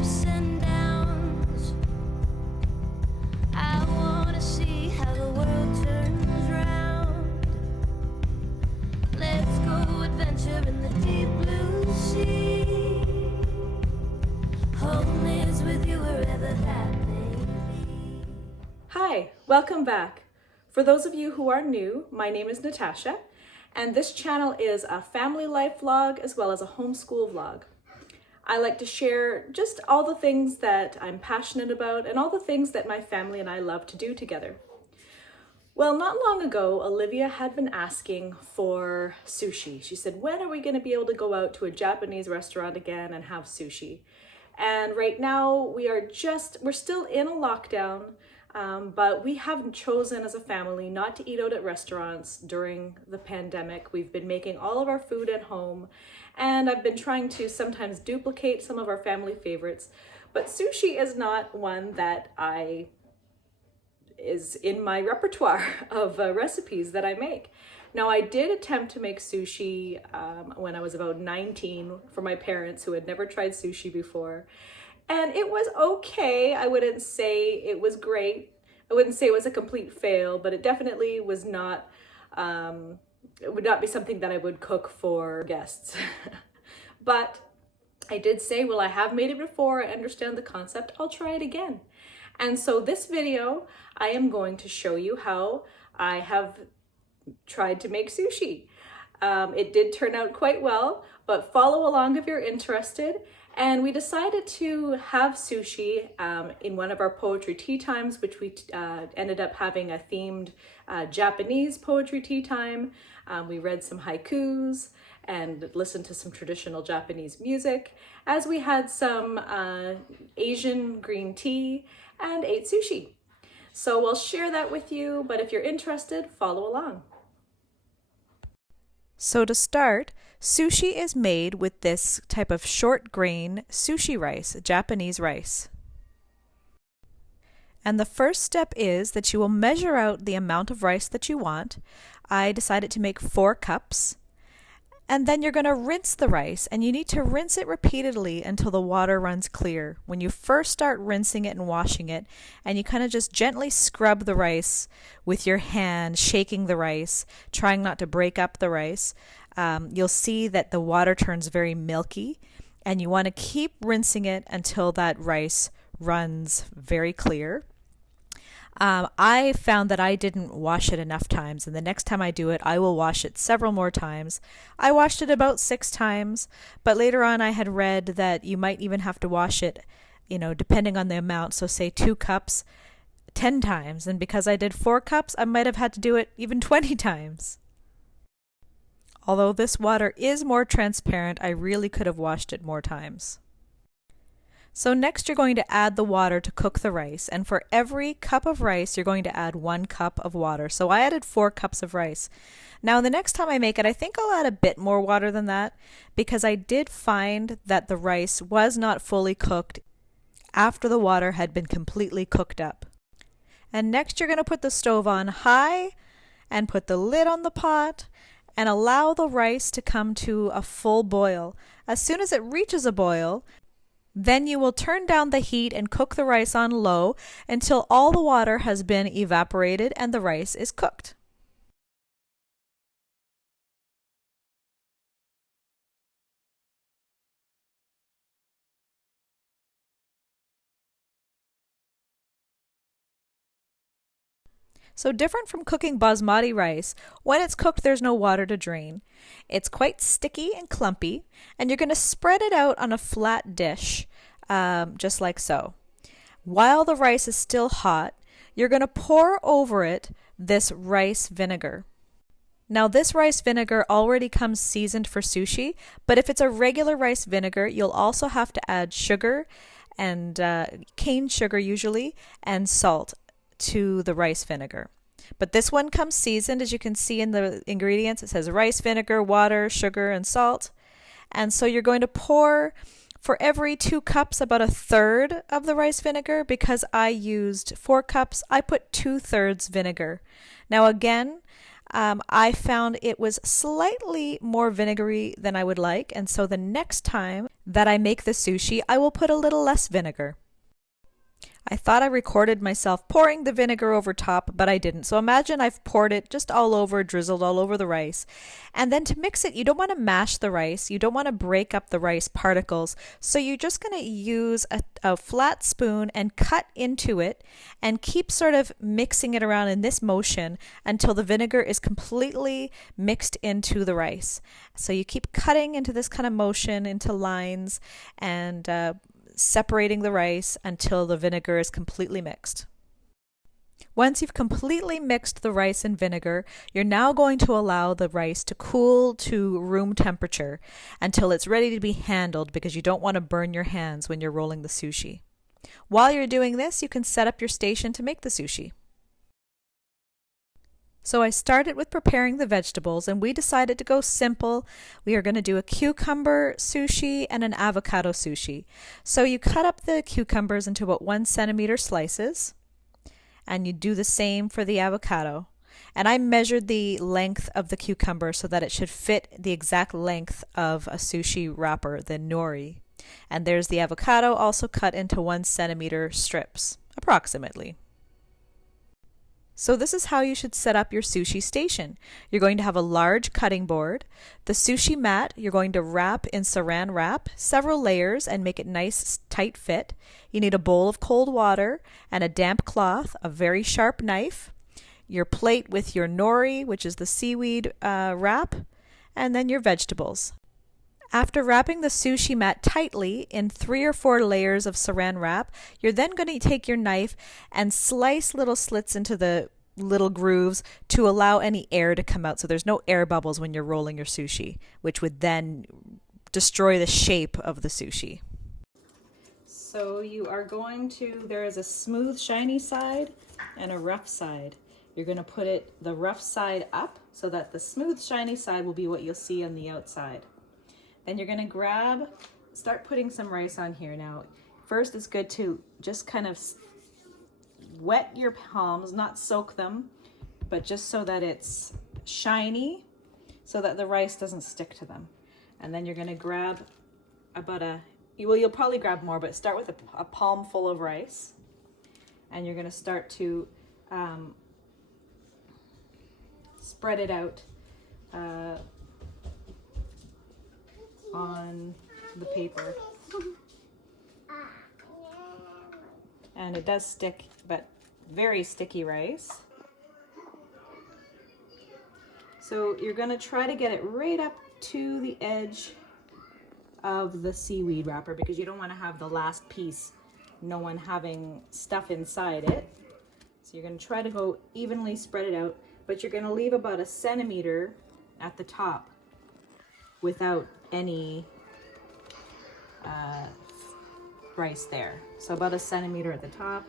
ups and downs. I wanna see how the world turns round. Let's go adventure in the deep blue sea. Home is with you wherever that may be. Hi, welcome back. For those of you who are new, my name is Natasha, and this channel is a family life vlog as well as a homeschool vlog. I like to share just all the things that I'm passionate about and all the things that my family and I love to do together. Well, not long ago, Olivia had been asking for sushi. She said, when are we going to be able to go out to a Japanese restaurant again and have sushi? And right now we're still in a lockdown, but we have chosen as a family not to eat out at restaurants during the pandemic. We've been making all of our food at home, and I've been trying to sometimes duplicate some of our family favorites, but sushi is not one that is in my repertoire of recipes that I make. Now, I did attempt to make sushi when I was about 19 for my parents who had never tried sushi before. And it was okay. I wouldn't say it was great. I wouldn't say it was a complete fail, but it definitely was not, it would not be something that I would cook for guests. But I did say, well, I have made it before. I understand the concept. I'll try it again. And so this video, I am going to show you how I have tried to make sushi. It did turn out quite well, but follow along if you're interested. And we decided to have sushi in one of our poetry tea times, which we ended up having a themed Japanese poetry tea time. We read some haikus and listened to some traditional Japanese music as we had some Asian green tea and ate sushi. So we'll share that with you, but if you're interested, follow along. So to start, sushi is made with this type of short grain sushi rice, Japanese rice. And the first step is that you will measure out the amount of rice that you want. I decided to make 4 cups. And then you're going to rinse the rice, and you need to rinse it repeatedly until the water runs clear. When you first start rinsing it and washing it, and you kind of just gently scrub the rice with your hand, shaking the rice, trying not to break up the rice, you'll see that the water turns very milky, and you want to keep rinsing it until that rice runs very clear. I found that I didn't wash it enough times, and the next time I do it, I will wash it several more times. I washed it about 6 times, but later on I had read that you might even have to wash it, depending on the amount. So say 2 cups, 10 times, and because I did 4 cups, I might have had to do it even 20 times. Although this water is more transparent, I really could have washed it more times. So next you're going to add the water to cook the rice, and for every cup of rice you're going to add 1 cup of water. So I added 4 cups of rice. Now the next time I make it, I think I'll add a bit more water than that, because I did find that the rice was not fully cooked after the water had been completely cooked up. And next you're going to put the stove on high and put the lid on the pot and allow the rice to come to a full boil. As soon as it reaches a boil, then you will turn down the heat and cook the rice on low until all the water has been evaporated and the rice is cooked. So different from cooking basmati rice, when it's cooked there's no water to drain. It's quite sticky and clumpy, and you're going to spread it out on a flat dish, just like so. While the rice is still hot, you're going to pour over it this rice vinegar. Now this rice vinegar already comes seasoned for sushi, but if it's a regular rice vinegar, you'll also have to add sugar and cane sugar usually, and salt to the rice vinegar. But this one comes seasoned. As you can see in the ingredients, it says rice vinegar, water, sugar, and salt. And so you're going to pour, for every 2 cups, about 1/3 of the rice vinegar. Because I used 4 cups, I put 2/3 vinegar. Now again, I found it was slightly more vinegary than I would like, and so the next time that I make the sushi, I will put a little less vinegar. I thought I recorded myself pouring the vinegar over top, but I didn't. So imagine I've poured it just all over, drizzled all over the rice. And then to mix it, you don't want to mash the rice. You don't want to break up the rice particles. So you're just going to use a flat spoon and cut into it and keep sort of mixing it around in this motion until the vinegar is completely mixed into the rice. So you keep cutting into this kind of motion, into lines, and separating the rice until the vinegar is completely mixed. Once you've completely mixed the rice and vinegar, you're now going to allow the rice to cool to room temperature until it's ready to be handled, because you don't want to burn your hands when you're rolling the sushi. While you're doing this, you can set up your station to make the sushi. So I started with preparing the vegetables, and we decided to go simple. We are going to do a cucumber sushi and an avocado sushi. So you cut up the cucumbers into about 1 centimeter slices, and you do the same for the avocado. And I measured the length of the cucumber so that it should fit the exact length of a sushi wrapper, the nori. And there's the avocado, also cut into 1 centimeter strips, approximately. So this is how you should set up your sushi station. You're going to have a large cutting board. The sushi mat you're going to wrap in saran wrap, several layers, and make it nice, tight fit. You need a bowl of cold water and a damp cloth, a very sharp knife, your plate with your nori, which is the seaweed wrap, and then your vegetables. After wrapping the sushi mat tightly in 3 or 4 layers of saran wrap, you're then going to take your knife and slice little slits into the little grooves to allow any air to come out, so there's no air bubbles when you're rolling your sushi, which would then destroy the shape of the sushi. So you are going to, there is a smooth, shiny side and a rough side. You're going to put the rough side up so that the smooth, shiny side will be what you'll see on the outside. Then you're going to start putting some rice on here. Now, first it's good to just kind of wet your palms, not soak them, but just so that it's shiny, so that the rice doesn't stick to them. And then you're going to grab you'll probably grab more, but start with a palm full of rice. And you're going to start to spread it out on the paper. And it does stick, but very sticky rice. So you're going to try to get it right up to the edge of the seaweed wrapper, because you don't want to have the last piece, no one having stuff inside it. So you're going to try to go evenly spread it out, but you're going to leave about 1 centimeter at the top without any rice there. So about 1 centimeter at the top.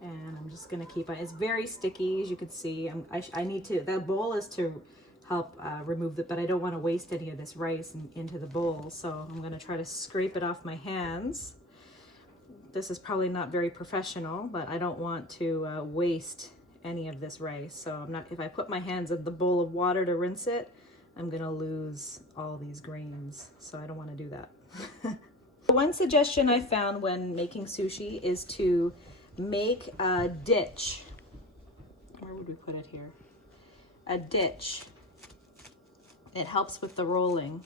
And I'm just going to keep it. It's very sticky, as you can see. I need to, that bowl is to help remove it, but I don't want to waste any of this rice into the bowl. So I'm going to try to scrape it off my hands. This is probably not very professional, but I don't want to waste any of this rice. So if I put my hands in the bowl of water to rinse it, I'm gonna lose all these grains. So I don't want to do that. One suggestion I found when making sushi is to make a ditch. Where would we put it here? A ditch. It helps with the rolling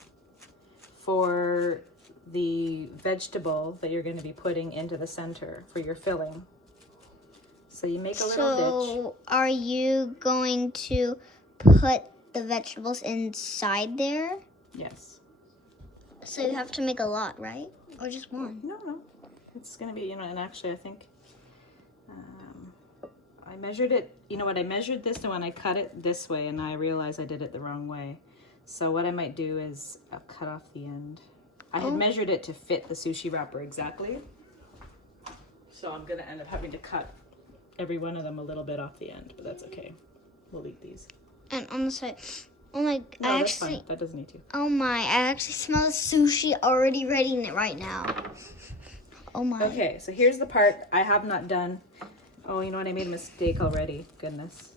for the vegetable that you're going to be putting into the center for your filling. So you make a little ditch. So are you going to put the vegetables inside there? Yes. So you have to make a lot, right? Or just one? No. It's going to be, and actually I think I measured it, I measured this and when I cut it this way, and I realized I did it the wrong way. So what I might do is cut off the end. I had measured it to fit the sushi wrapper exactly. So I'm going to end up having to cut every one of them a little bit off the end, but that's okay. We'll eat these. And on the side, oh my, No, that's fine. That doesn't need to. Oh my, I actually smell the sushi already ready right now. Oh my. Okay, so here's the part I have not done. Oh, you know what? I made a mistake already. Goodness.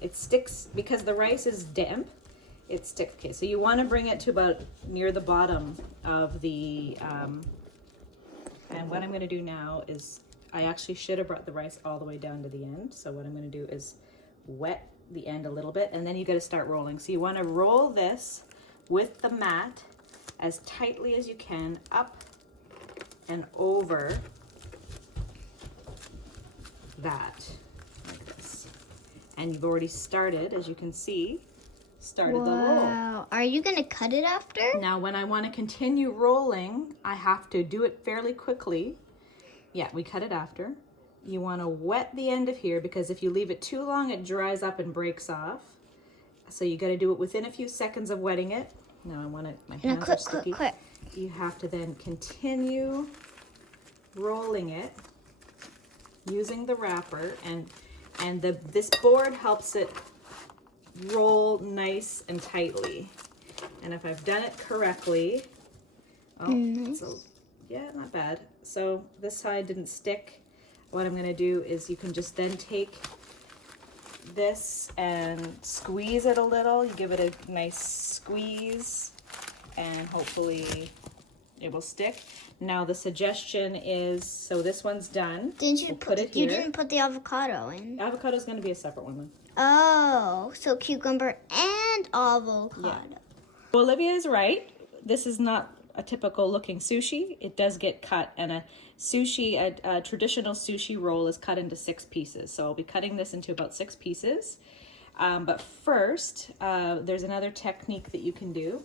It sticks because the rice is damp. It sticks. Okay, so you want to bring it to about near the bottom of the. And what I'm going to do now is I actually should have brought the rice all the way down to the end. So what I'm going to do is wet the end a little bit, and then you got to start rolling. So you want to roll this with the mat as tightly as you can up and over that, like this. And you've already started, as you can see, the roll. Wow. Are you going to cut it after? Now, when I want to continue rolling, I have to do it fairly quickly. Yeah, we cut it after. You want to wet the end of here because if you leave it too long, it dries up and breaks off. So you got to do it within a few seconds of wetting it. Now I want to, my hands are sticky. Quick. You have to then continue rolling it using the wrapper, and this board helps it roll nice and tightly. And if I've done it correctly, yeah, not bad. So this side didn't stick. What I'm going to do is you can just then take this and squeeze it a little. You give it a nice squeeze and hopefully it will stick. Now the suggestion is, so this one's done. Didn't you We'll put it here. You didn't put the avocado in. Avocado is going to be a separate one then. Oh, so cucumber and avocado. Yeah. Well, Olivia is right. This is not a typical looking sushi. It does get cut, and a traditional sushi roll is cut into 6 pieces. So I'll be cutting this into about 6 pieces. But first, there's another technique that you can do.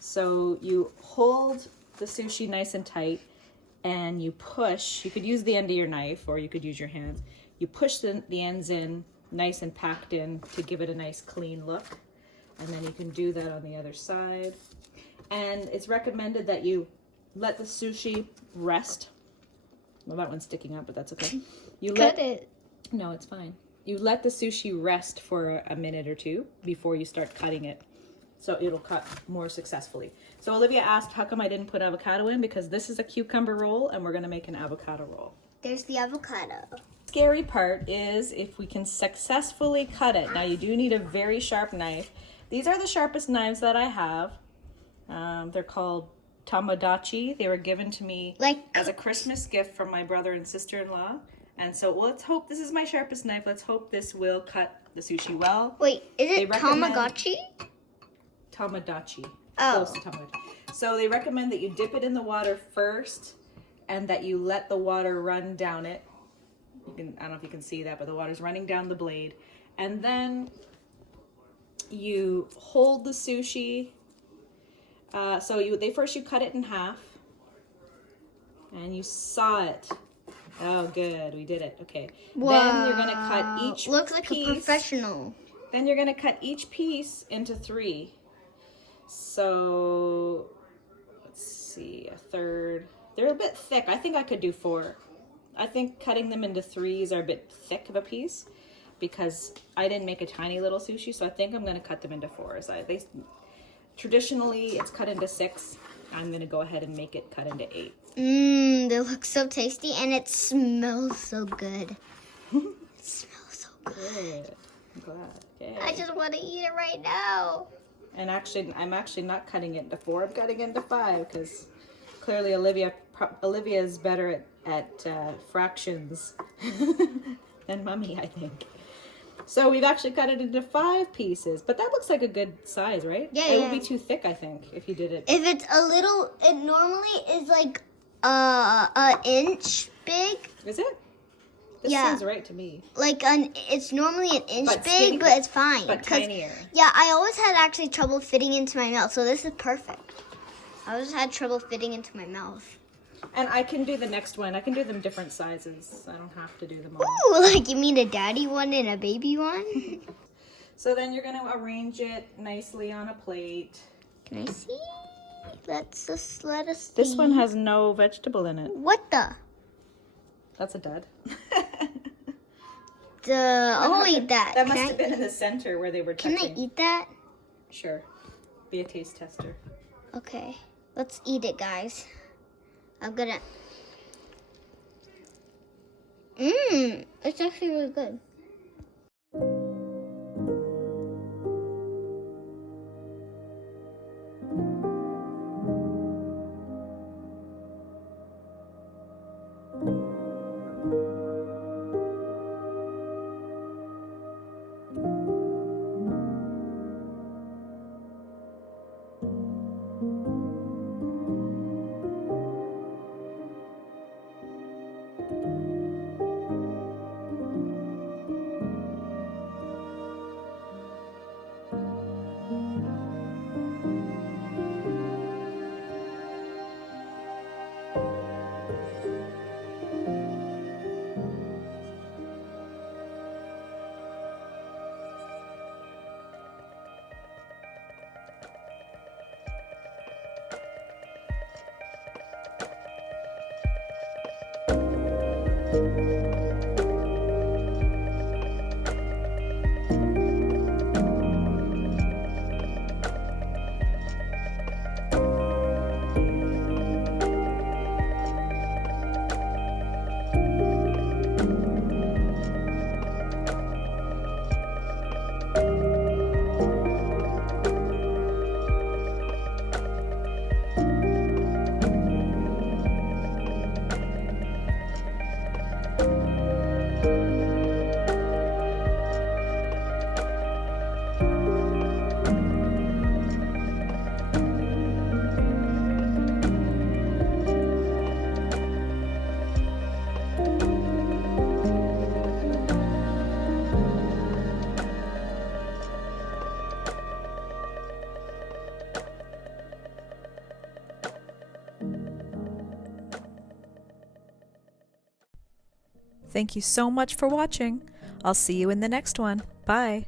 So you hold the sushi nice and tight, and you push. You could use the end of your knife, or you could use your hands. You push the ends in nice and packed in to give it a nice clean look. And then you can do that on the other side. And it's recommended that you let the sushi rest. Well, that one's sticking up, but that's okay. Cut it. No, it's fine. You let the sushi rest for a minute or two before you start cutting it, so it'll cut more successfully. So Olivia asked how come I didn't put avocado in, because this is a cucumber roll and we're going to make an avocado roll. There's the avocado. Scary part is if we can successfully cut it. Now you do need a very sharp knife. These are the sharpest knives that I have. They're called Tomodachi. They were given to me as a Christmas gift from my brother and sister-in-law. And so let's hope this is my sharpest knife. Let's hope this will cut the sushi well. Wait, is it Tamagotchi? Tomodachi. Oh. Close to Tomodachi. So they recommend that you dip it in the water first and that you let the water run down it. I don't know if you can see that, but the water's running down the blade. And then you hold the sushi. First you cut it in half and you saw it. Oh, good. We did it. Okay. Wow. Then you're going to cut each piece. Looks like a professional. Then you're going to cut each piece into 3. So, let's see, a third. They're a bit thick. I think I could do 4. I think cutting them into 3s are a bit thick of a piece because I didn't make a tiny little sushi, so I think I'm going to cut them into 4s. Traditionally, it's cut into 6. I'm going to go ahead and make it cut into 8. They look so tasty, and it smells so good. It smells so good. Good. I'm glad. Okay. I just want to eat it right now. And actually, I'm actually not cutting it into 4. I'm cutting it into 5 because clearly Olivia is better at fractions than Mummy, I think. So we've actually cut it into 5 pieces, but that looks like a good size, right? Yeah, It would be too thick, I think, if you did it. If it's a little, it normally is like an inch big. Is it? This seems right to me. It's normally an inch But big, skinny, but it's fine. But tinier. Yeah, I always had actually trouble fitting into my mouth, so this is perfect. I always had trouble fitting into my mouth. And I can do the next one. I can do them different sizes. I don't have to do them all. Ooh, like you mean a daddy one and a baby one? So then you're going to arrange it nicely on a plate. Can I see? Let us see. This one has no vegetable in it. What the? That's a dud. I'll eat that. That must have been in the center where they were touching. Can I eat that? Sure. Be a taste tester. Okay. Let's eat it, guys. I'm gonna... It's actually really good. Thank you so much for watching. I'll see you in the next one. Bye.